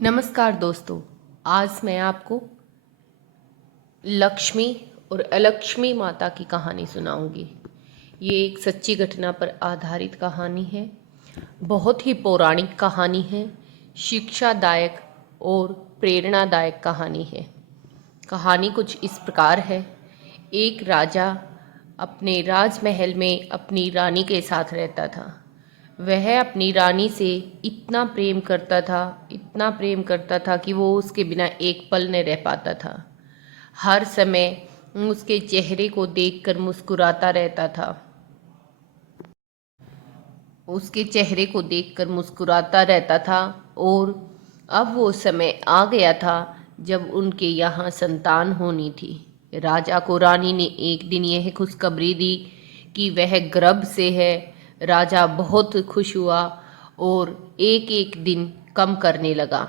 नमस्कार दोस्तों। आज मैं आपको लक्ष्मी और अलक्ष्मी माता की कहानी सुनाऊंगी। ये एक सच्ची घटना पर आधारित कहानी है। बहुत ही पौराणिक कहानी है, शिक्षादायक और प्रेरणादायक कहानी है। कहानी कुछ इस प्रकार है। एक राजा अपने राजमहल में अपनी रानी के साथ रहता था। वह अपनी रानी से इतना प्रेम करता था, इतना प्रेम करता था कि वो उसके बिना एक पल न रह पाता था। हर समय उसके चेहरे को देखकर मुस्कुराता रहता था। उसके चेहरे को देखकर मुस्कुराता रहता था और अब वो समय आ गया था जब उनके यहाँ संतान होनी थी। राजा को रानी ने एक दिन यह खुशखबरी दी कि वह गर्भ से है। राजा बहुत खुश हुआ और एक एक दिन कम करने लगा।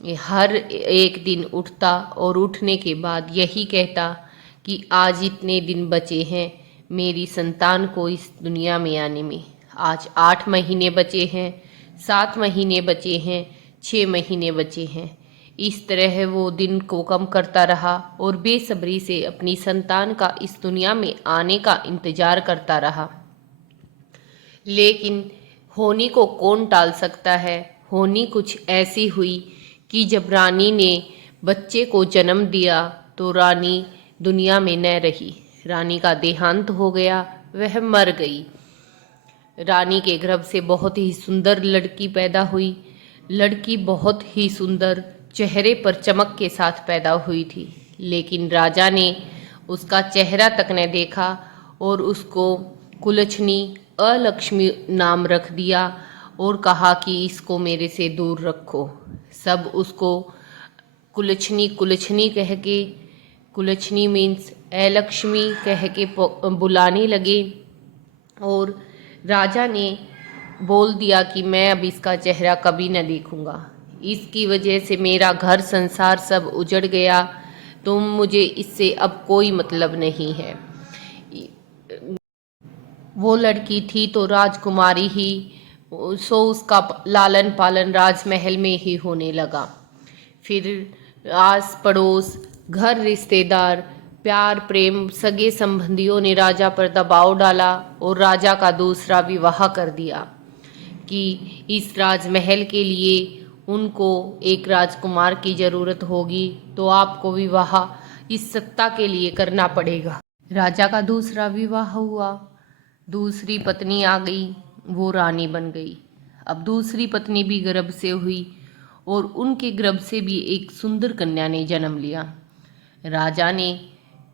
ये हर एक दिन उठता और उठने के बाद यही कहता कि आज इतने दिन बचे हैं मेरी संतान को इस दुनिया में आने में। आज 8 महीने बचे हैं, 7 महीने बचे हैं, 6 महीने बचे हैं। इस तरह वो दिन को कम करता रहा और बेसब्री से अपनी संतान का इस दुनिया में आने का इंतजार करता रहा। लेकिन होनी को कौन टाल सकता है। होनी कुछ ऐसी हुई कि जब रानी ने बच्चे को जन्म दिया तो रानी दुनिया में न रही। रानी का देहांत हो गया, वह मर गई। रानी के गर्भ से बहुत ही सुंदर लड़की पैदा हुई। लड़की बहुत ही सुंदर, चेहरे पर चमक के साथ पैदा हुई थी। लेकिन राजा ने उसका चेहरा तक न देखा और उसको कुलच्छनी अलक्ष्मी नाम रख दिया और कहा कि इसको मेरे से दूर रखो। सब उसको कुलच्छनी कुलच्छनी कह के, कुलच्छनी मीन्स अलक्ष्मी कह के बुलाने लगे। और राजा ने बोल दिया कि मैं अब इसका चेहरा कभी न देखूंगा। इसकी वजह से मेरा घर संसार सब उजड़ गया, तो मुझे इससे अब कोई मतलब नहीं है। वो लड़की थी तो राजकुमारी ही, सो उसका लालन पालन राजमहल में ही होने लगा। फिर आस पड़ोस, घर, रिश्तेदार, प्यार प्रेम, सगे संबंधियों ने राजा पर दबाव डाला और राजा का दूसरा विवाह कर दिया कि इस राजमहल के लिए उनको एक राजकुमार की ज़रूरत होगी, तो आपको विवाह इस सत्ता के लिए करना पड़ेगा। राजा का दूसरा विवाह हुआ, दूसरी पत्नी आ गई, वो रानी बन गई। अब दूसरी पत्नी भी गर्भ से हुई और उनके गर्भ से भी एक सुंदर कन्या ने जन्म लिया। राजा ने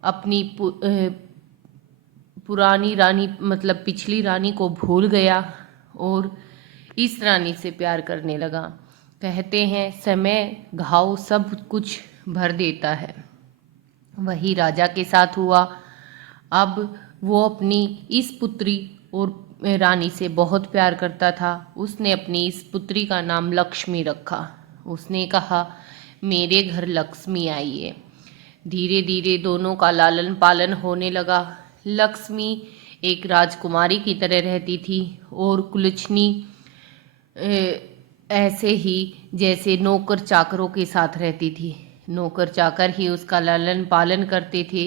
अपनी पुरानी रानी मतलब पिछली रानी को भूल गया और इस रानी से प्यार करने लगा। कहते हैं समय घाव सब कुछ भर देता है। वही राजा के साथ हुआ। अब वो अपनी इस पुत्री और रानी से बहुत प्यार करता था। उसने अपनी इस पुत्री का नाम लक्ष्मी रखा। उसने कहा मेरे घर लक्ष्मी आई है। धीरे धीरे दोनों का लालन पालन होने लगा। लक्ष्मी एक राजकुमारी की तरह रहती थी और कुलच्छनी ऐसे ही जैसे नौकर चाकरों के साथ रहती थी। नौकर चाकर ही उसका लालन पालन करते थे।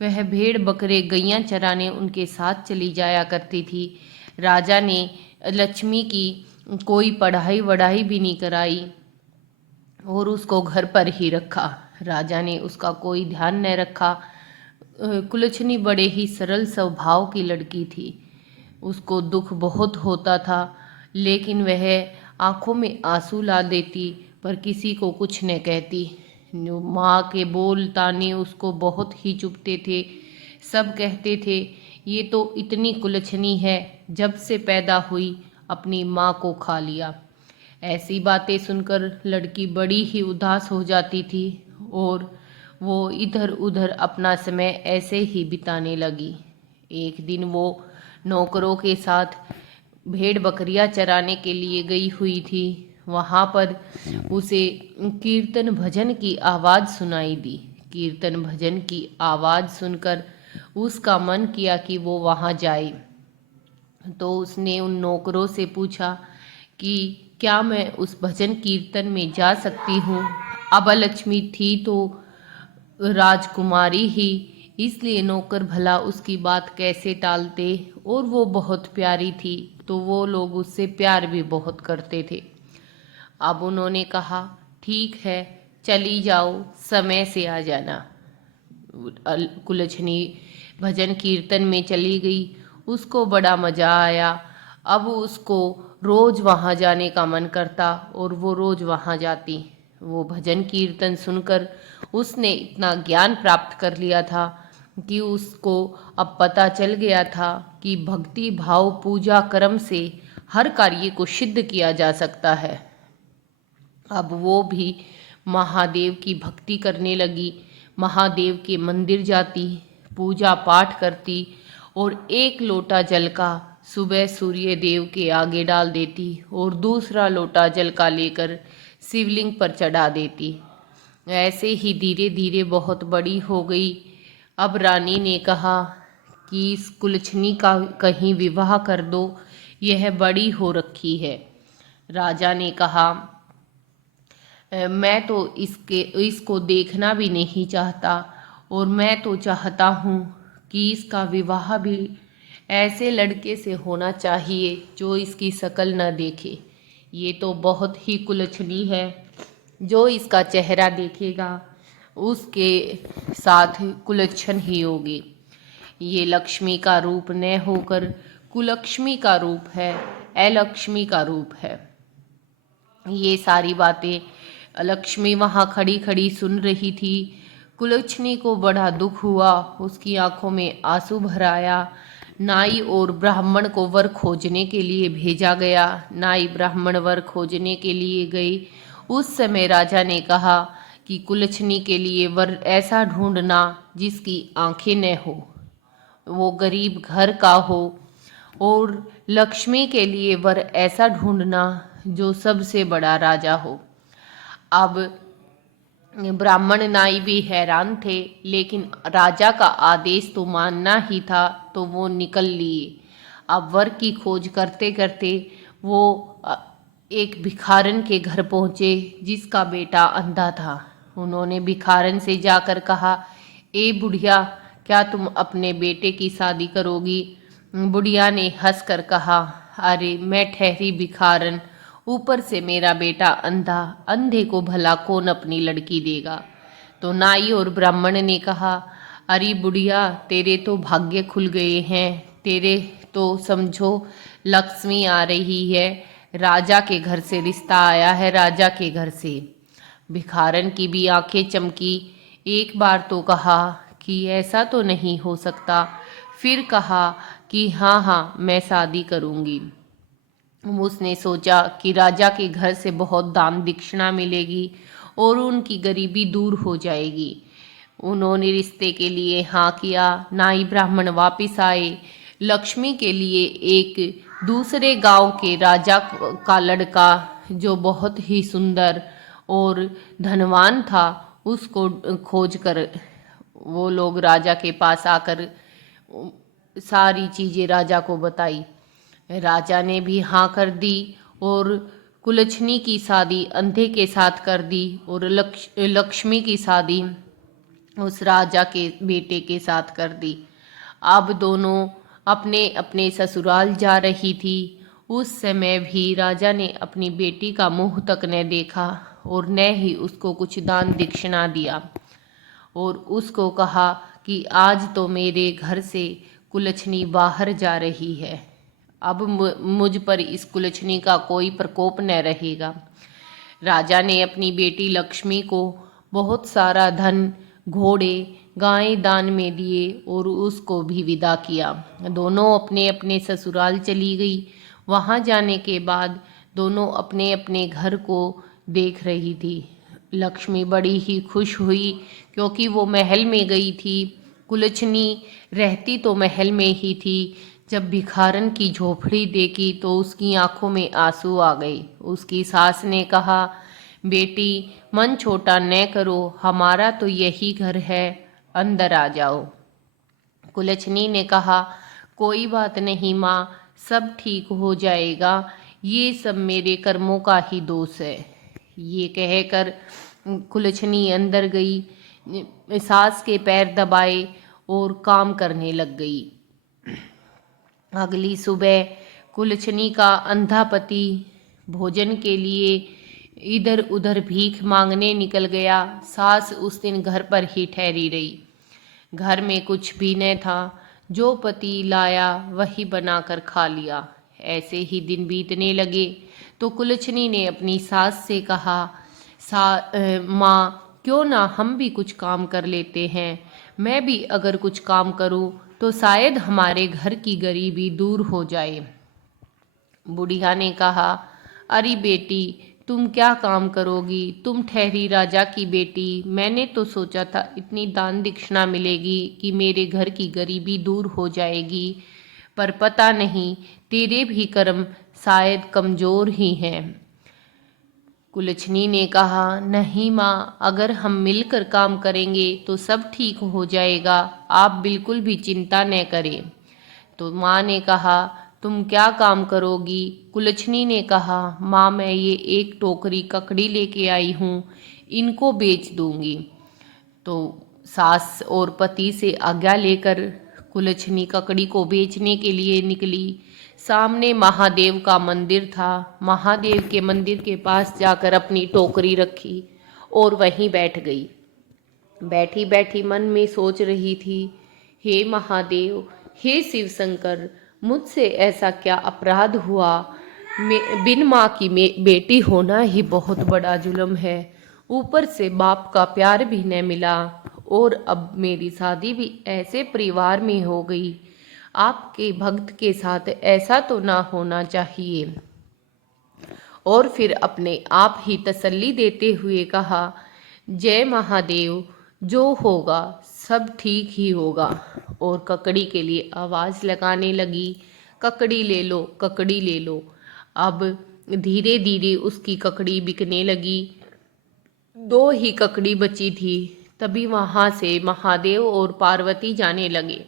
वह भेड़ बकरे गैयां चराने उनके साथ चली जाया करती थी। राजा ने लक्ष्मी की कोई पढ़ाई वढ़ाई भी नहीं कराई और उसको घर पर ही रखा। राजा ने उसका कोई ध्यान न रखा। कुलच्छनी बड़े ही सरल स्वभाव की लड़की थी। उसको दुख बहुत होता था, लेकिन वह आंखों में आंसू ला देती पर किसी को कुछ न कहती। माँ के बोल ताने उसको बहुत ही चुभते थे। सब कहते थे ये तो इतनी कुलच्छनी है, जब से पैदा हुई अपनी माँ को खा लिया। ऐसी बातें सुनकर लड़की बड़ी ही उदास हो जाती थी और वो इधर उधर अपना समय ऐसे ही बिताने लगी। एक दिन वो नौकरों के साथ भेड़ बकरियां चराने के लिए गई हुई थी। वहाँ पर उसे कीर्तन भजन की आवाज़ सुनाई दी। कीर्तन भजन की आवाज़ सुनकर उसका मन किया कि वो वहाँ जाए। तो उसने उन नौकरों से पूछा कि क्या मैं उस भजन कीर्तन में जा सकती हूँ? अबलक्ष्मी थी तो राजकुमारी ही, इसलिए नौकर भला उसकी बात कैसे टालते। और वो बहुत प्यारी थी तो वो लोग उससे प्यार भी बहुत करते थे। अब उन्होंने कहा, ठीक है, चली जाओ, समय से आ जाना। कुलछनी भजन कीर्तन में चली गई। उसको बड़ा मजा आया। अब उसको रोज वहाँ जाने का मन करता और वो रोज वहाँ जाती। वो भजन कीर्तन सुनकर उसने इतना ज्ञान प्राप्त कर लिया था कि उसको अब पता चल गया था कि भक्ति भाव पूजा कर्म से हर कार्य को सिद्ध किया जा सकता है। अब वो भी महादेव की भक्ति करने लगी। महादेव के मंदिर जाती, पूजा पाठ करती और एक लोटा जल का सुबह सूर्य देव के आगे डाल देती और दूसरा लोटा जल का लेकर शिवलिंग पर चढ़ा देती। ऐसे ही धीरे धीरे बहुत बड़ी हो गई। अब रानी ने कहा कि इस कुलछनी का कहीं विवाह कर दो, यह बड़ी हो रखी है। राजा ने कहा, मैं तो इसको देखना भी नहीं चाहता और मैं तो चाहता हूँ कि इसका विवाह भी ऐसे लड़के से होना चाहिए जो इसकी शक्ल न देखे। ये तो बहुत ही कुलछनी है, जो इसका चेहरा देखेगा उसके साथ कुलच्छन ही होगी। ये लक्ष्मी का रूप न होकर कुलक्ष्मी का रूप है, अलक्ष्मी का रूप है। ये सारी बातें लक्ष्मी वहाँ खड़ी खड़ी सुन रही थी। कुलच्छनी को बड़ा दुख हुआ, उसकी आंखों में आंसू भर आया। नाई और ब्राह्मण को वर खोजने के लिए भेजा गया। नाई ब्राह्मण वर खोजने के लिए गई। उस समय राजा ने कहा कि कुलच्छनी के लिए वर ऐसा ढूंढना जिसकी आंखें न हो, वो गरीब घर का हो, और लक्ष्मी के लिए वर ऐसा ढूंढना जो सबसे बड़ा राजा हो। अब ब्राह्मण नाई भी हैरान थे, लेकिन राजा का आदेश तो मानना ही था, तो वो निकल लिए। अब वर की खोज करते करते वो एक भिखारन के घर पहुँचे जिसका बेटा अंधा था। उन्होंने भिखारन से जाकर कहा, ए बुढ़िया, क्या तुम अपने बेटे की शादी करोगी? बुढ़िया ने हंस कर कहा, अरे मैं ठहरी भिखारन, ऊपर से मेरा बेटा अंधा, अंधे को भला कौन अपनी लड़की देगा। तो नाई और ब्राह्मण ने कहा, अरे बुढ़िया, तेरे तो भाग्य खुल गए हैं, तेरे तो समझो लक्ष्मी आ रही है, राजा के घर से रिश्ता आया है, राजा के घर से। भिखारन की भी आंखें चमकी। एक बार तो कहा कि ऐसा तो नहीं हो सकता, फिर कहा कि हाँ हाँ मैं शादी करूँगी। उसने सोचा कि राजा के घर से बहुत दान दक्षिणा मिलेगी और उनकी गरीबी दूर हो जाएगी। उन्होंने रिश्ते के लिए हाँ किया। नाई ब्राह्मण वापस आए। लक्ष्मी के लिए एक दूसरे गांव के राजा का लड़का जो बहुत ही सुंदर और धनवान था, उसको खोज कर वो लोग राजा के पास आकर सारी चीज़ें राजा को बताई। राजा ने भी हाँ कर दी और कुलच्छनी की शादी अंधे के साथ कर दी और लक्ष्मी की शादी उस राजा के बेटे के साथ कर दी। अब दोनों अपने अपने ससुराल जा रही थी। उस समय भी राजा ने अपनी बेटी का मुंह तक न देखा और न ही उसको कुछ दान दक्षिणा दिया, और उसको कहा कि आज तो मेरे घर से कुलच्छनी बाहर जा रही है, अब मुझ पर इस कुलच्छनी का कोई प्रकोप न रहेगा। राजा ने अपनी बेटी लक्ष्मी को बहुत सारा धन, घोड़े, गायें दान में दिए और उसको भी विदा किया। दोनों अपने अपने ससुराल चली गई। वहाँ जाने के बाद दोनों अपने अपने घर को देख रही थी। लक्ष्मी बड़ी ही खुश हुई क्योंकि वो महल में गई थी। कुलच्छनी रहती तो महल में ही थी। जब भिखारन की झोपड़ी देखी तो उसकी आंखों में आंसू आ गए। उसकी सास ने कहा, बेटी मन छोटा न करो, हमारा तो यही घर है, अंदर आ जाओ। कुलच्छनी ने कहा, कोई बात नहीं माँ, सब ठीक हो जाएगा, ये सब मेरे कर्मों का ही दोष है। ये कहकर कुलछनी अंदर गई, सास के पैर दबाए और काम करने लग गई। अगली सुबह कुलछनी का अंधा पति भोजन के लिए इधर उधर भीख मांगने निकल गया। सास उस दिन घर पर ही ठहरी रही। घर में कुछ भी न था, जो पति लाया वही बनाकर खा लिया। ऐसे ही दिन बीतने लगे तो कुलछनी ने अपनी सास से कहा, माँ, क्यों ना हम भी कुछ काम कर लेते हैं। मैं भी अगर कुछ काम करूं तो शायद हमारे घर की गरीबी दूर हो जाए। बुढ़िया ने कहा, अरे बेटी, तुम क्या काम करोगी? तुम ठहरी राजा की बेटी। मैंने तो सोचा था इतनी दान दक्षिणा मिलेगी कि मेरे घर की गरीबी दूर हो जाएगी, पर पता नहीं तेरे भी कर्म शायद कमजोर ही हैं। कुलछनी ने कहा, नहीं माँ, अगर हम मिलकर काम करेंगे तो सब ठीक हो जाएगा। आप बिल्कुल भी चिंता न करें। तो माँ ने कहा, तुम क्या काम करोगी? कुलछनी ने कहा, माँ, मैं ये एक टोकरी ककड़ी लेके आई हूँ, इनको बेच दूंगी। तो सास और पति से आज्ञा लेकर कुलछनी ककड़ी को बेचने के लिए निकली। सामने महादेव का मंदिर था। महादेव के मंदिर के पास जाकर अपनी टोकरी रखी और वहीं बैठ गई। बैठी बैठी मन में सोच रही थी, हे महादेव, हे शिव शंकर, मुझसे ऐसा क्या अपराध हुआ? बिन माँ की बेटी होना ही बहुत बड़ा जुल्म है। ऊपर से बाप का प्यार भी न मिला और अब मेरी शादी भी ऐसे परिवार में हो गई। आपके भक्त के साथ ऐसा तो ना होना चाहिए। और फिर अपने आप ही तसल्ली देते हुए कहा, जय महादेव, जो होगा सब ठीक ही होगा। और ककड़ी के लिए आवाज़ लगाने लगी, ककड़ी ले लो, ककड़ी ले लो। अब धीरे धीरे उसकी ककड़ी बिकने लगी। 2 ही ककड़ी बची थी। तभी वहाँ से महादेव और पार्वती जाने लगे।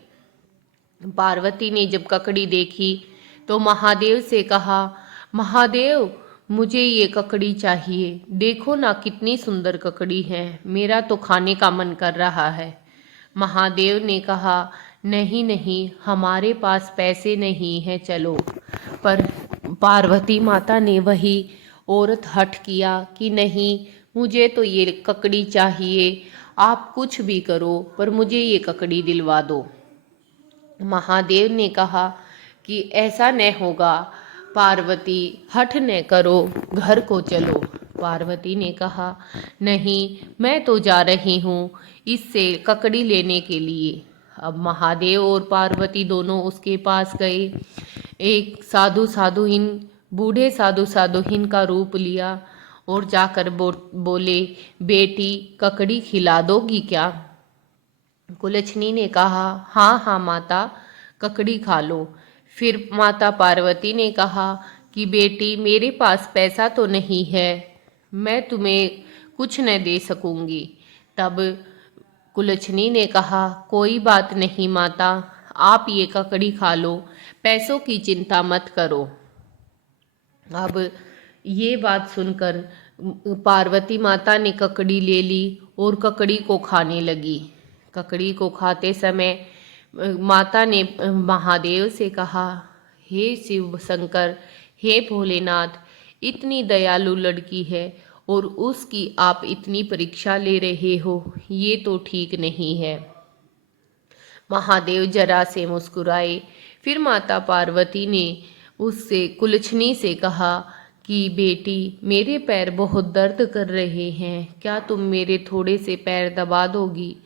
पार्वती ने जब ककड़ी देखी तो महादेव से कहा, महादेव, मुझे ये ककड़ी चाहिए। देखो ना कितनी सुंदर ककड़ी है, मेरा तो खाने का मन कर रहा है। महादेव ने कहा, नहीं नहीं, हमारे पास पैसे नहीं हैं, चलो। पर पार्वती माता ने वही औरत हठ किया कि नहीं, मुझे तो ये ककड़ी चाहिए, आप कुछ भी करो पर मुझे ये ककड़ी दिलवा दो। महादेव ने कहा कि ऐसा न होगा, पार्वती हठ न करो, घर को चलो। पार्वती ने कहा, नहीं, मैं तो जा रही हूँ इससे ककड़ी लेने के लिए। अब महादेव और पार्वती दोनों उसके पास गए। एक बूढ़े साधु साधुहीन का रूप लिया और जाकर बोले, बेटी, ककड़ी खिला दोगी क्या? कुलछनी ने कहा, हाँ हाँ माता, ककड़ी खा लो। फिर माता पार्वती ने कहा कि बेटी, मेरे पास पैसा तो नहीं है, मैं तुम्हें कुछ न दे सकूंगी। तब कुलछनी ने कहा, कोई बात नहीं माता, आप ये ककड़ी खा लो, पैसों की चिंता मत करो। अब ये बात सुनकर पार्वती माता ने ककड़ी ले ली और ककड़ी को खाने लगी। ककड़ी को खाते समय माता ने महादेव से कहा, हे शिव शंकर, हे भोलेनाथ, इतनी दयालु लड़की है और उसकी आप इतनी परीक्षा ले रहे हो, ये तो ठीक नहीं है। महादेव जरा से मुस्कुराए। फिर माता पार्वती ने उससे कुलछनी से कहा कि बेटी, मेरे पैर बहुत दर्द कर रहे हैं, क्या तुम मेरे थोड़े से पैर दबा दोगी?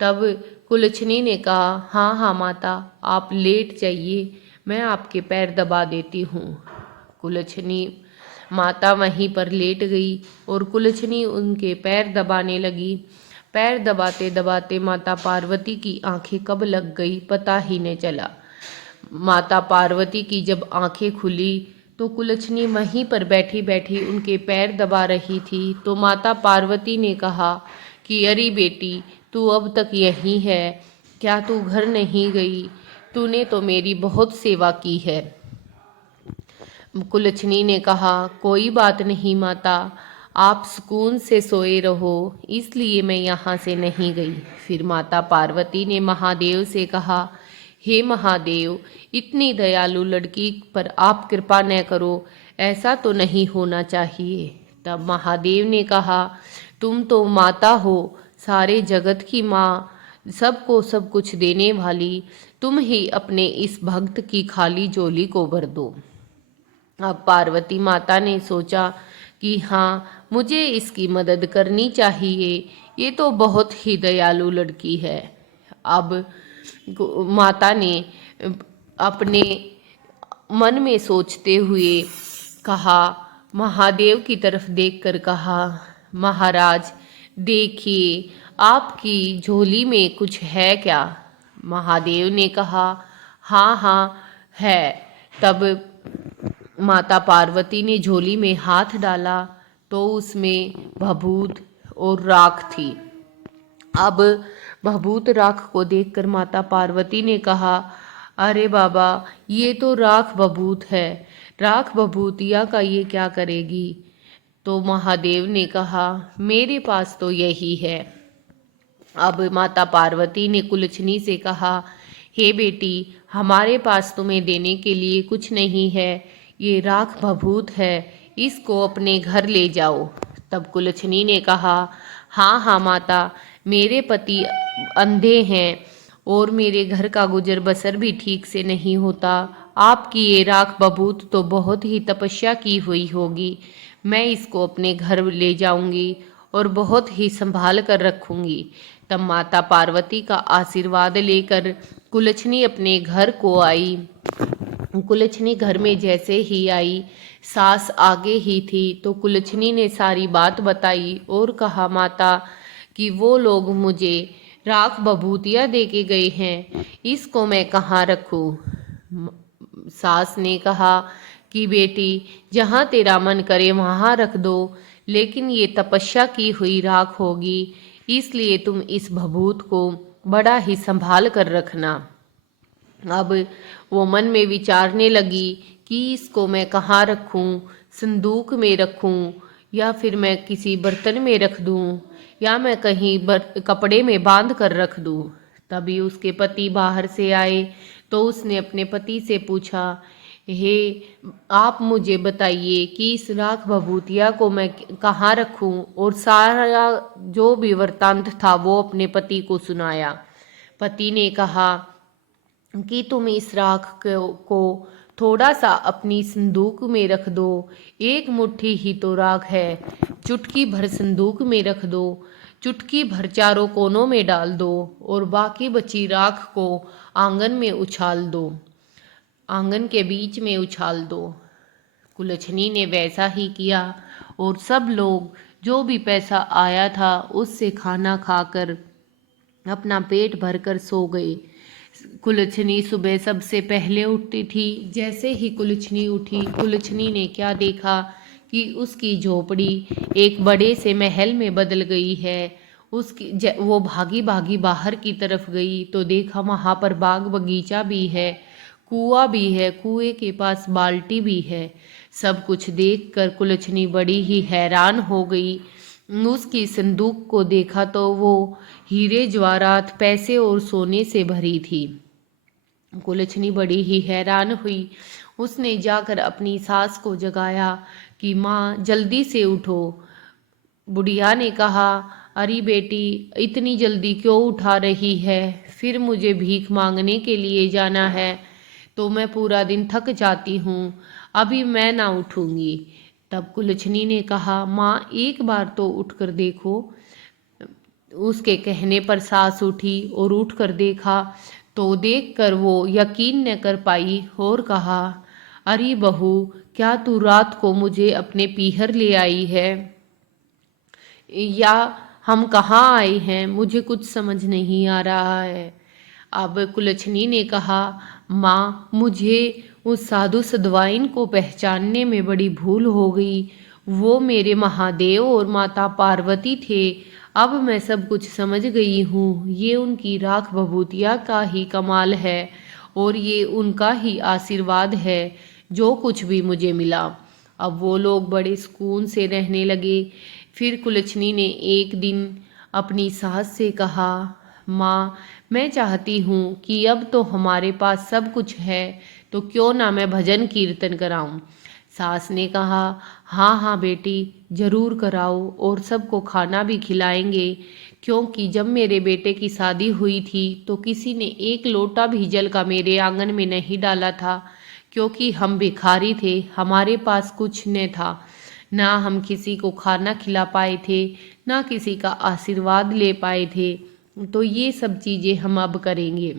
तब कुलछनी ने कहा, हाँ हाँ माता, आप लेट जाइए, मैं आपके पैर दबा देती हूँ। कुलछनी माता वहीं पर लेट गई और कुलछनी उनके पैर दबाने लगी। पैर दबाते दबाते माता पार्वती की आंखें कब लग गई पता ही नहीं चला। माता पार्वती की जब आंखें खुली तो कुलछनी वहीं पर बैठी बैठी उनके पैर दबा रही थी। तो माता पार्वती ने कहा कि अरे बेटी, तू अब तक यहीं है क्या? तू घर नहीं गई? तूने तो मेरी बहुत सेवा की है। कुलच्छनी ने कहा, कोई बात नहीं माता, आप सुकून से सोए रहो, इसलिए मैं यहाँ से नहीं गई। फिर माता पार्वती ने महादेव से कहा, हे महादेव, इतनी दयालु लड़की पर आप कृपा न करो, ऐसा तो नहीं होना चाहिए। तब महादेव ने कहा, तुम तो माता हो, सारे जगत की माँ, सबको सब कुछ देने वाली, तुम ही अपने इस भक्त की खाली झोली को भर दो। अब पार्वती माता ने सोचा कि हाँ, मुझे इसकी मदद करनी चाहिए, ये तो बहुत ही दयालु लड़की है। अब माता ने अपने मन में सोचते हुए कहा, महादेव की तरफ देखकर कहा, महाराज देखिए, आपकी झोली में कुछ है क्या? महादेव ने कहा, हाँ हाँ है। तब माता पार्वती ने झोली में हाथ डाला तो उसमें भभूत और राख थी। अब भभूत राख को देखकर माता पार्वती ने कहा, अरे बाबा, ये तो राख भभूत है, राख भभूतिया का ये क्या करेगी? तो महादेव ने कहा, मेरे पास तो यही है। अब माता पार्वती ने कुलच्छनी से कहा, हे बेटी, हमारे पास तुम्हें देने के लिए कुछ नहीं है, ये राख भभूत है, इसको अपने घर ले जाओ। तब कुलच्छनी ने कहा, हाँ हाँ माता, मेरे पति अंधे हैं और मेरे घर का गुजर बसर भी ठीक से नहीं होता। आपकी ये राख बबूत तो बहुत ही तपस्या की हुई होगी, मैं इसको अपने घर ले जाऊंगी और बहुत ही संभाल कर रखूंगी। तब माता पार्वती का आशीर्वाद लेकर कुलच्छनी अपने घर को आई। कुलच्छनी घर में जैसे ही आई, सास आगे ही थी, तो कुलच्छनी ने सारी बात बताई और कहा, माता, कि वो लोग मुझे राख बभूतिया दे के गए हैं, इसको मैं कहाँ रखूं? सास ने कहा कि बेटी, जहाँ तेरा मन करे वहाँ रख दो, लेकिन ये तपस्या की हुई राख होगी, इसलिए तुम इस भभूत को बड़ा ही संभाल कर रखना। अब वो मन में विचारने लगी कि इसको मैं कहाँ रखूं, संदूक में रखूं या फिर मैं किसी बर्तन में रख दूं या मैं कहीं कपड़े में बांध कर रख दूं। तभी उसके पति बाहर से आए तो उसने अपने पति से पूछा, हे, आप मुझे बताइए कि इस राख भभूतिया को मैं कहाँ रखूं? और सारा जो भी वृत्तांत था वो अपने पति को सुनाया। पति ने कहा कि तुम इस राख को थोड़ा सा अपनी संदूक में रख दो, एक मुट्ठी ही तो राख है, चुटकी भर संदूक में रख दो, चुटकी भर चारों कोनों में डाल दो और बाकी बची राख को आंगन में उछाल दो, आंगन के बीच में उछाल दो। कुलच्छनी ने वैसा ही किया और सब लोग जो भी पैसा आया था उससे खाना खाकर अपना पेट भरकर सो गए। कुलच्छनी सुबह सबसे पहले उठती थी। जैसे ही कुलच्छनी उठी, कुलच्छनी ने क्या देखा कि उसकी झोपड़ी एक बड़े से महल में बदल गई है। वो भागी भागी बाहर की तरफ गई तो देखा वहाँ पर बाग बगीचा भी है, कुआं भी है, कुएं के पास बाल्टी भी है। सब कुछ देखकर कुलच्छनी बड़ी ही हैरान हो गई। उसकी संदूक को देखा तो वो हीरे जवाहरात, पैसे और सोने से भरी थी। कुलच्छनी बड़ी ही हैरान हुई। उसने जाकर अपनी सास को जगाया कि माँ, जल्दी से उठो। बुढ़िया ने कहा, अरे बेटी, इतनी जल्दी क्यों उठा रही है? फिर मुझे भीख मांगने के लिए जाना है तो मैं पूरा दिन थक जाती हूँ, अभी मैं ना उठूंगी। तब कुलच्छनी ने कहा, माँ, एक बार तो उठकर देखो। उसके कहने पर सास उठी और उठकर देखा तो देखकर वो यकीन न कर पाई और कहा, अरे बहू, क्या तू रात को मुझे अपने पीहर ले आई है या हम कहाँ आए हैं? मुझे कुछ समझ नहीं आ रहा है। अब कुलच्छनी ने कहा, माँ, मुझे उस साधु सदवाइन को पहचानने में बड़ी भूल हो गई। वो मेरे महादेव और माता पार्वती थे। अब मैं सब कुछ समझ गई हूँ। ये उनकी राख भभूतिया का ही कमाल है और ये उनका ही आशीर्वाद है जो कुछ भी मुझे मिला। अब वो लोग बड़े सुकून से रहने लगे। फिर कुलच्छनी ने एक दिन अपनी सास से कहा, माँ, मैं चाहती हूँ कि अब तो हमारे पास सब कुछ है, तो क्यों ना मैं भजन कीर्तन कराऊं। सास ने कहा, हाँ हाँ बेटी, जरूर कराओ, और सबको खाना भी खिलाएंगे, क्योंकि जब मेरे बेटे की शादी हुई थी तो किसी ने एक लोटा भी जल का मेरे आंगन में नहीं डाला था, क्योंकि हम भिखारी थे, हमारे पास कुछ न था। ना हम किसी को खाना खिला पाए थे, ना किसी का आशीर्वाद ले पाए थे। तो ये सब चीज़ें हम अब करेंगे।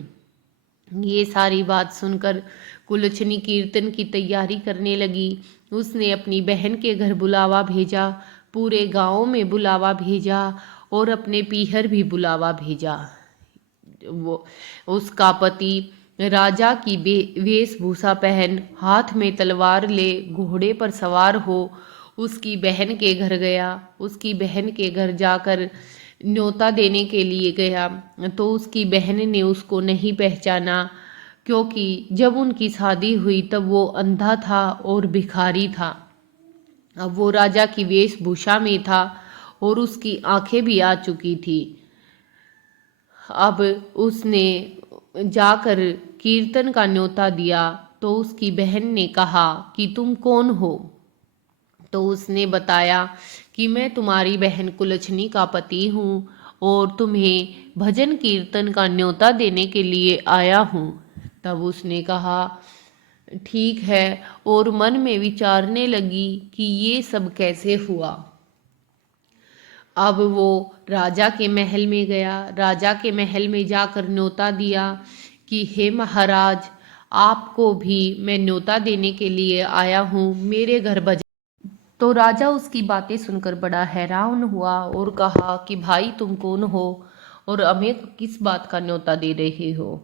ये सारी बात सुनकर कुलच्छनी कीर्तन की तैयारी करने लगी। उसने अपनी बहन के घर बुलावा भेजा, पूरे गांव में बुलावा भेजा, और अपने पीहर भी बुलावा भेजा। वो उसका पति राजा की वेशभूषा पहन, हाथ में तलवार ले, घोड़े पर सवार हो उसकी बहन के घर गया। उसकी बहन के घर जाकर न्योता देने के लिए गया, तो उसकी बहन ने उसको नहीं पहचाना, क्योंकि जब उनकी शादी हुई तब वो अंधा था और भिखारी था। अब वो राजा की वेशभूषा में था और उसकी आंखें भी आ चुकी थी। अब उसने जाकर कीर्तन का न्योता दिया, तो उसकी बहन ने कहा कि तुम कौन हो। तो उसने बताया कि मैं तुम्हारी बहन कुलच्छनी का पति हूँ और तुम्हें भजन कीर्तन का न्योता देने के लिए आया हूँ। तब उसने कहा, ठीक है, और मन में विचारने लगी कि ये सब कैसे हुआ। अब वो राजा के महल में गया। राजा के महल में जाकर न्योता दिया कि हे महाराज, आपको भी मैं न्योता देने के लिए आया हूँ, मेरे घर भजन। तो राजा उसकी बातें सुनकर बड़ा हैरान हुआ और कहा कि भाई, तुम कौन हो और हमें किस बात का न्योता दे रहे हो।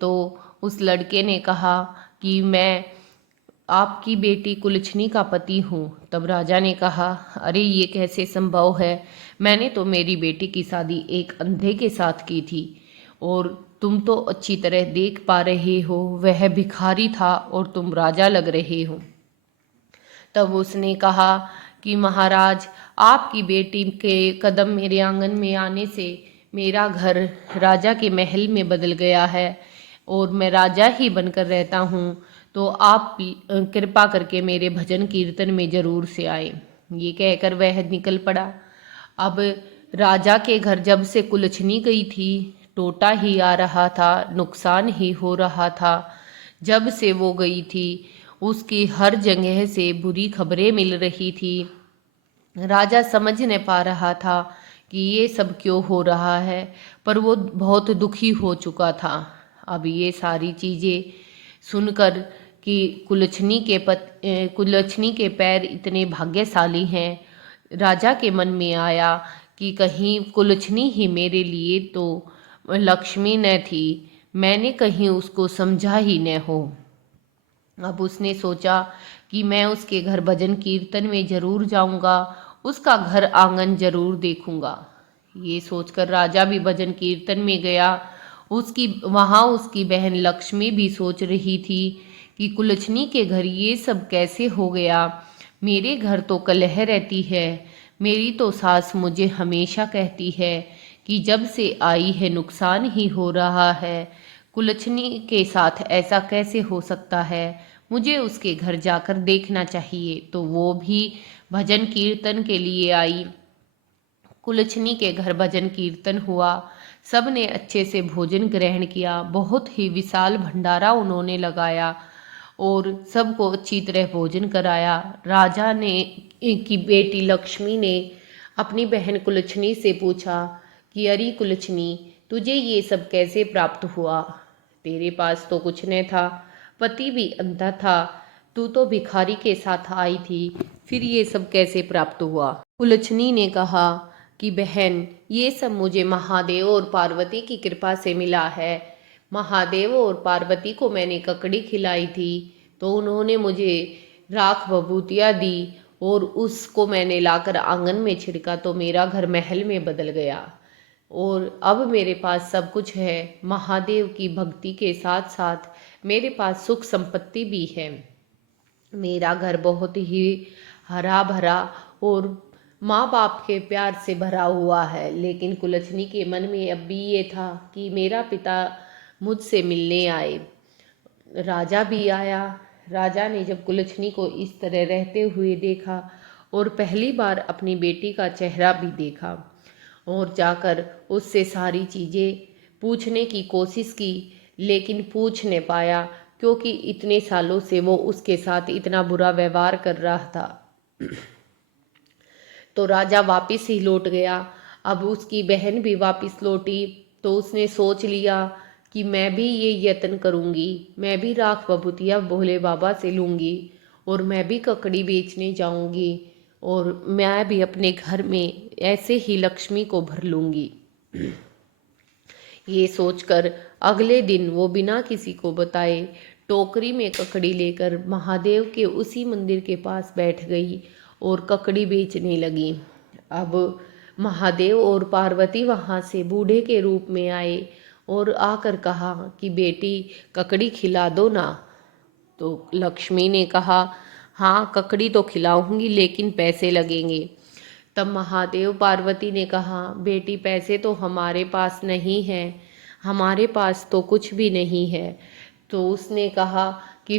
तो उस लड़के ने कहा कि मैं आपकी बेटी कुलच्छनी का पति हूँ। तब राजा ने कहा, अरे ये कैसे संभव है, मैंने तो मेरी बेटी की शादी एक अंधे के साथ की थी, और तुम तो अच्छी तरह देख पा रहे हो वह भिखारी था और तुम राजा लग रहे हो। तब उसने कहा कि महाराज, आपकी बेटी के कदम मेरे आंगन में आने से मेरा घर राजा के महल में बदल गया है और मैं राजा ही बनकर रहता हूँ, तो आप कृपा करके मेरे भजन कीर्तन में जरूर से आए। ये कहकर वह निकल पड़ा। अब राजा के घर जब से कुलच्छनी गई थी, टोटा ही आ रहा था, नुकसान ही हो रहा था। जब से वो गई थी उसकी हर जगह से बुरी खबरें मिल रही थी। राजा समझ न पा रहा था कि ये सब क्यों हो रहा है, पर वो बहुत दुखी हो चुका था। अब ये सारी चीज़ें सुनकर कि कुलच्छनी के पैर इतने भाग्यशाली हैं, राजा के मन में आया कि कहीं कुलच्छनी ही मेरे लिए तो लक्ष्मी न थी, मैंने कहीं उसको समझा ही न हो। अब उसने सोचा कि मैं उसके घर भजन कीर्तन में जरूर जाऊंगा, उसका घर आंगन जरूर देखूंगा। ये सोचकर राजा भी भजन कीर्तन में गया। उसकी बहन लक्ष्मी भी सोच रही थी कि कुलच्छनी के घर ये सब कैसे हो गया, मेरे घर तो कलह रहती है। मेरी तो सास मुझे हमेशा कहती है कि जब से आई है नुकसान ही हो रहा है, कुलच्छनी के साथ ऐसा कैसे हो सकता है, मुझे उसके घर जाकर देखना चाहिए। तो वो भी भजन कीर्तन के लिए आई। कुलच्छनी के घर भजन कीर्तन हुआ, सब ने अच्छे से भोजन ग्रहण किया, बहुत ही विशाल भंडारा उन्होंने लगाया और सबको अच्छी तरह भोजन कराया। राजा ने की बेटी लक्ष्मी ने अपनी बहन कुलच्छनी से पूछा कि अरे कुलच्छनी, तुझे ये सब कैसे प्राप्त हुआ, तेरे पास तो कुछ न था, पति भी अंधा था, तू तो भिखारी के साथ आई थी, फिर ये सब कैसे प्राप्त हुआ। कुलच्छनी ने कहा कि बहन, ये सब मुझे महादेव और पार्वती की कृपा से मिला है। महादेव और पार्वती को मैंने ककड़ी खिलाई थी, तो उन्होंने मुझे राख बभूतिया दी और उसको मैंने लाकर आंगन में छिड़का, तो मेरा घर महल में बदल गया और अब मेरे पास सब कुछ है। महादेव की भक्ति के साथ साथ मेरे पास सुख संपत्ति भी है। मेरा घर बहुत ही हरा भरा और माँ बाप के प्यार से भरा हुआ है, लेकिन कुलच्छनी के मन में अब भी ये था कि मेरा पिता मुझसे मिलने आए। राजा भी आया। राजा ने जब कुलच्छनी को इस तरह रहते हुए देखा और पहली बार अपनी बेटी का चेहरा भी देखा और जाकर उससे सारी चीज़ें पूछने की कोशिश की, लेकिन पूछ नहीं पाया क्योंकि इतने सालों से वो उसके साथ इतना बुरा व्यवहार कर रहा था। तो राजा वापिस ही लौट गया। अब उसकी बहन भी वापिस लौटी तो उसने सोच लिया कि मैं भी ये यत्न करूंगी, मैं भी राख बभूतिया भोले बाबा से लूंगी और मैं भी ककड़ी बेचने जाऊंगी और मैं भी अपने घर में ऐसे ही लक्ष्मी को भर लूंगी। ये सोचकर अगले दिन वो बिना किसी को बताए टोकरी में ककड़ी लेकर महादेव के उसी मंदिर के पास बैठ गई और ककड़ी बेचने लगी। अब महादेव और पार्वती वहाँ से बूढ़े के रूप में आए और आकर कहा कि बेटी ककड़ी खिला दो ना। तो लक्ष्मी ने कहा हाँ ककड़ी तो खिलाऊंगी लेकिन पैसे लगेंगे। तब महादेव पार्वती ने कहा बेटी पैसे तो हमारे पास नहीं है, हमारे पास तो कुछ भी नहीं है। तो उसने कहा कि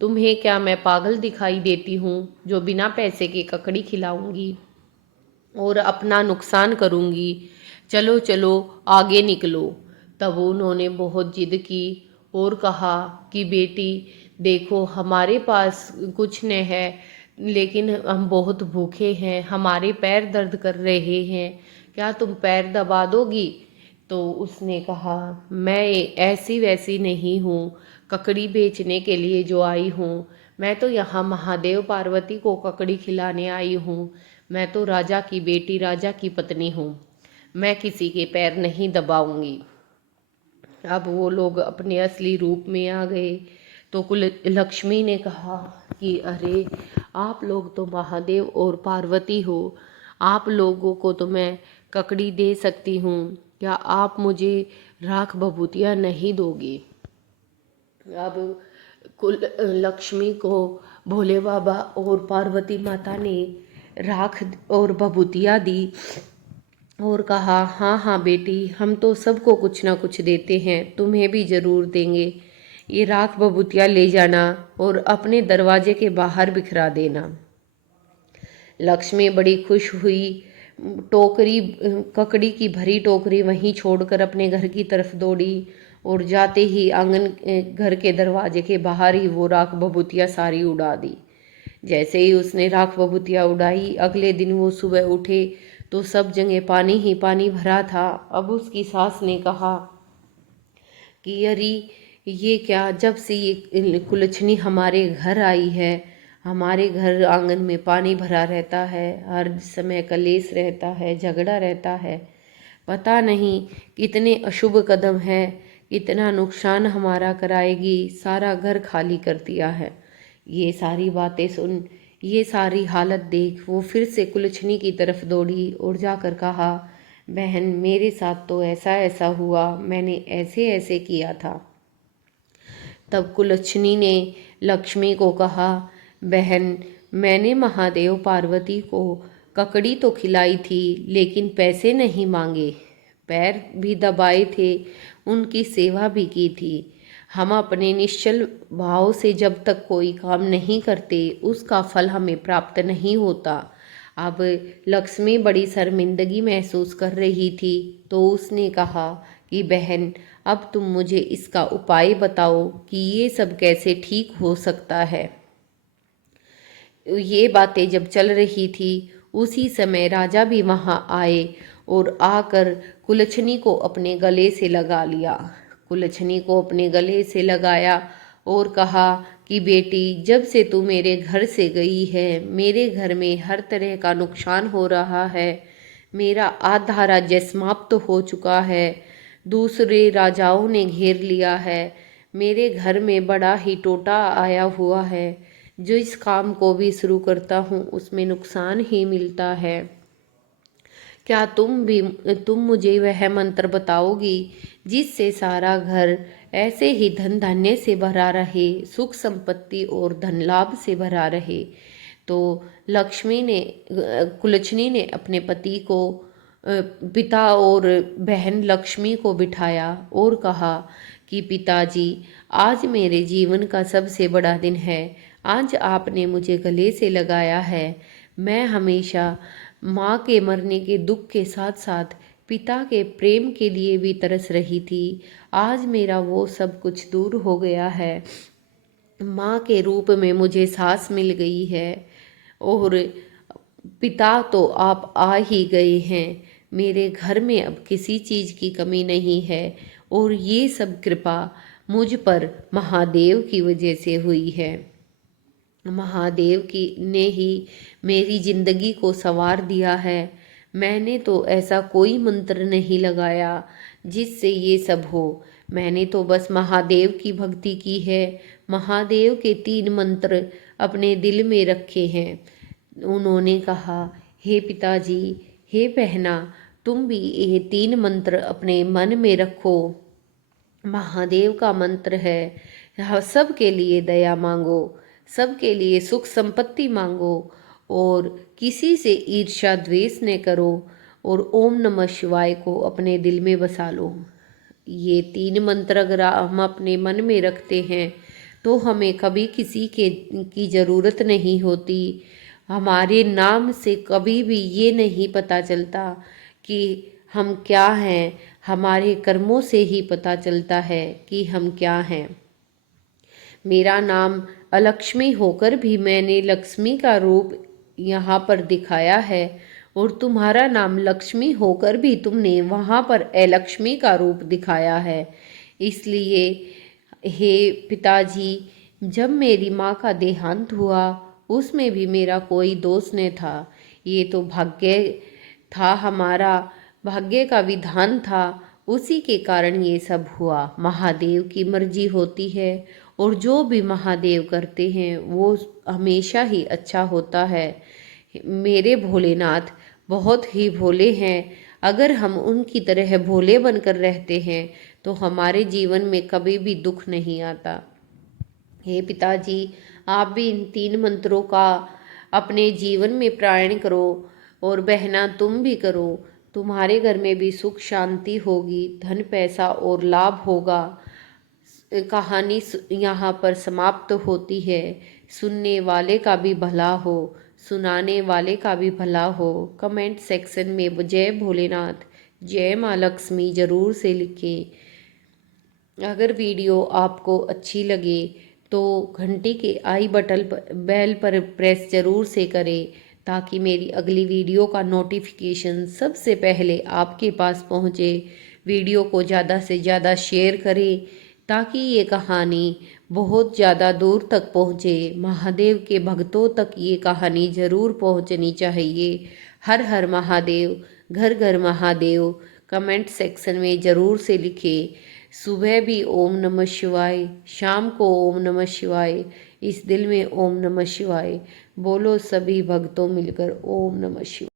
तुम्हें क्या मैं पागल दिखाई देती हूँ जो बिना पैसे के ककड़ी खिलाऊंगी और अपना नुकसान करूंगी, चलो चलो आगे निकलो। तब उन्होंने बहुत जिद की और कहा कि बेटी देखो हमारे पास कुछ न है लेकिन हम बहुत भूखे हैं, हमारे पैर दर्द कर रहे हैं, क्या तुम पैर दबा दोगी। तो उसने कहा मैं ऐसी वैसी नहीं हूँ ककड़ी बेचने के लिए जो आई हूँ, मैं तो यहाँ महादेव पार्वती को ककड़ी खिलाने आई हूँ, मैं तो राजा की बेटी राजा की पत्नी हूँ, मैं किसी के पैर नहीं दबाऊंगी। अब वो लोग अपने असली रूप में आ गए तो कुल लक्ष्मी ने कहा कि अरे आप लोग तो महादेव और पार्वती हो, आप लोगों को तो मैं ककड़ी दे सकती हूँ, क्या आप मुझे राख बभूतिया नहीं दोगे। अब कुल लक्ष्मी को भोले बाबा और पार्वती माता ने राख और बभूतिया दी और कहा हाँ हाँ बेटी हम तो सबको कुछ ना कुछ देते हैं, तुम्हें भी ज़रूर देंगे, ये राख बभूतिया ले जाना और अपने दरवाजे के बाहर बिखरा देना। लक्ष्मी बड़ी खुश हुई, टोकरी ककड़ी की भरी टोकरी वहीं छोड़कर अपने घर की तरफ दौड़ी और जाते ही आंगन घर के दरवाजे के बाहर ही वो राख बभूतिया सारी उड़ा दी। जैसे ही उसने राख बभूतिया उड़ाई अगले दिन वो सुबह उठे तो सब जगह पानी ही पानी भरा था। अब उसकी सास ने कहा कि अरे ये क्या, जब से ये कुलच्छनी हमारे घर आई है हमारे घर आंगन में पानी भरा रहता है, हर समय कलेश रहता है, झगड़ा रहता है, पता नहीं कितने अशुभ कदम है, कितना नुकसान हमारा कराएगी, सारा घर खाली कर दिया है। ये सारी बातें सुन, ये सारी हालत देख वो फिर से कुलच्छनी की तरफ दौड़ी और जाकर कहा बहन मेरे साथ तो ऐसा ऐसा हुआ, मैंने ऐसे ऐसे किया था। तब कुलच्छनी ने लक्ष्मी को कहा बहन मैंने महादेव पार्वती को ककड़ी तो खिलाई थी लेकिन पैसे नहीं मांगे, पैर भी दबाए थे, उनकी सेवा भी की थी। हम अपने निश्चल भाव से जब तक कोई काम नहीं करते उसका फल हमें प्राप्त नहीं होता। अब लक्ष्मी बड़ी शर्मिंदगी महसूस कर रही थी तो उसने कहा कि बहन अब तुम मुझे इसका उपाय बताओ कि ये सब कैसे ठीक हो सकता है। ये बातें जब चल रही थी उसी समय राजा भी वहाँ आए और आकर कुलच्छनी को अपने गले से लगा लिया। कुलच्छनी को अपने गले से लगाया और कहा कि बेटी जब से तू मेरे घर से गई है मेरे घर में हर तरह का नुकसान हो रहा है, मेरा आधा राज्य समाप्त हो चुका है, दूसरे राजाओं ने घेर लिया है, मेरे घर में बड़ा ही टोटा आया हुआ है, जो इस काम को भी शुरू करता हूँ उसमें नुकसान ही मिलता है। क्या तुम मुझे वह मंत्र बताओगी जिससे सारा घर ऐसे ही धन धान्य से भरा रहे, सुख संपत्ति और धन लाभ से भरा रहे। तो कुलच्छनी ने अपने पति को, पिता और बहन लक्ष्मी को बिठाया और कहा कि पिताजी, आज मेरे जीवन का सबसे बड़ा दिन है। आज आपने मुझे गले से लगाया है। मैं हमेशा माँ के मरने के दुख के साथ साथ पिता के प्रेम के लिए भी तरस रही थी। आज मेरा वो सब कुछ दूर हो गया है। माँ के रूप में मुझे सास मिल गई है और पिता तो आप आ ही गए हैं। मेरे घर में अब किसी चीज़ की कमी नहीं है और ये सब कृपा मुझ पर महादेव की वजह से हुई है। महादेव की ने ही मेरी जिंदगी को संवार दिया है। मैंने तो ऐसा कोई मंत्र नहीं लगाया जिससे ये सब हो। मैंने तो बस महादेव की भक्ति की है। महादेव के 3 मंत्र अपने दिल में रखे हैं। उन्होंने कहा, हे पिताजी, हे बहना, तुम भी ये 3 मंत्र अपने मन में रखो। महादेव का मंत्र है, सबके लिए दया मांगो, सबके लिए सुख संपत्ति मांगो और किसी से ईर्ष्या द्वेष न करो और ओम नमः शिवाय को अपने दिल में बसा लो। ये 3 मंत्र अगर हम अपने मन में रखते हैं तो हमें कभी किसी की ज़रूरत नहीं होती। हमारे नाम से कभी भी ये नहीं पता चलता कि हम क्या हैं। हमारे कर्मों से ही पता चलता है कि हम क्या हैं। मेरा नाम अलक्ष्मी होकर भी मैंने लक्ष्मी का रूप यहाँ पर दिखाया है और तुम्हारा नाम लक्ष्मी होकर भी तुमने वहाँ पर अलक्ष्मी का रूप दिखाया है। इसलिए हे पिताजी, जब मेरी माँ का देहांत हुआ उसमें भी मेरा कोई दोष न था। ये तो भाग्य था, हमारा भाग्य का विधान था, उसी के कारण ये सब हुआ। महादेव की मर्जी होती है और जो भी महादेव करते हैं वो हमेशा ही अच्छा होता है। मेरे भोलेनाथ बहुत ही भोले हैं। अगर हम उनकी तरह भोले बनकर रहते हैं तो हमारे जीवन में कभी भी दुख नहीं आता। हे पिताजी, आप भी इन 3 मंत्रों का अपने जीवन में प्रायण करो और बहना तुम भी करो। तुम्हारे घर में भी सुख शांति होगी, धन पैसा और लाभ होगा। कहानी यहाँ पर समाप्त होती है। सुनने वाले का भी भला हो, सुनाने वाले का भी भला हो। कमेंट सेक्शन में जय भोलेनाथ, जय माँ लक्ष्मी ज़रूर से लिखें। अगर वीडियो आपको अच्छी लगे तो घंटी के आई बटन पर, बेल पर प्रेस ज़रूर से करें ताकि मेरी अगली वीडियो का नोटिफिकेशन सबसे पहले आपके पास पहुँचे। वीडियो को ज़्यादा से ज़्यादा शेयर करें ताकि ये कहानी बहुत ज़्यादा दूर तक पहुँचे। महादेव के भक्तों तक ये कहानी ज़रूर पहुँचनी चाहिए। हर हर महादेव, घर घर महादेव कमेंट सेक्शन में ज़रूर से लिखें। सुबह भी ओम नमः शिवाय, शाम को ओम नमः शिवाय, इस दिल में ओम नमः शिवाय बोलो सभी भक्तों मिलकर ओम नमः शिवाय।